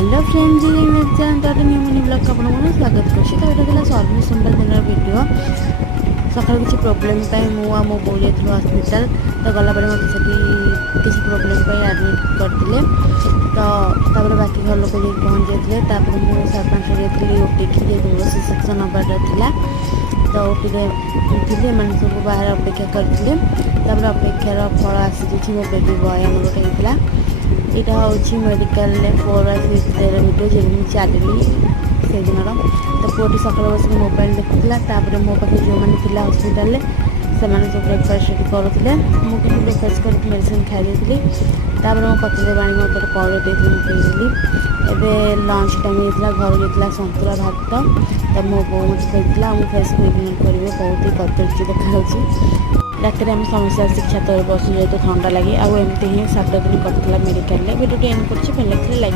Hello friends जी मेरे channel तो new mini blog का आपको स्वागत करुँच। तो ये था सर्विस सोमवार दिन वीडियो सका किसी प्रोब्लेम मु मो बो जाइल हस्पिटाल। तो गलापर मत किसी प्रोब्लेम आडमिट करते तो बाकी घर लोग जाए पहुँच जाते। मुझे 5:30 जाइए ओटी की मोर सी सेक्शन हबार था। तो ओटी थी मैंने सब बाहर अपेक्षा करते। अपेक्षार फल आसी मो बेबी बॉय आम गोटे होता। यहाँ हूँ मेडिकल 4 वीडियो जो चलनी से दिन। तो पुटी सका बस मोबाइल देखुला मो पाखे जो मैंने थिला हस्पिटाल से सब ब्रेकफास्ट करुले। मुझे ब्रेकफास्ट कर मेडिसिन खाई मो पतले पानी मो कल देती एवं लंच टाइम होता घर होता संतुला भात। तो मो बो मत कहला मुझे फेस क्लीन करेंगे बहुत ही कदर्ची देखा। रात आम समस्या शिक्षा तो बस जेहतु ठंडा लगे आमती ही 7 दिन कटला मेडिकल भिडियो एंड कर।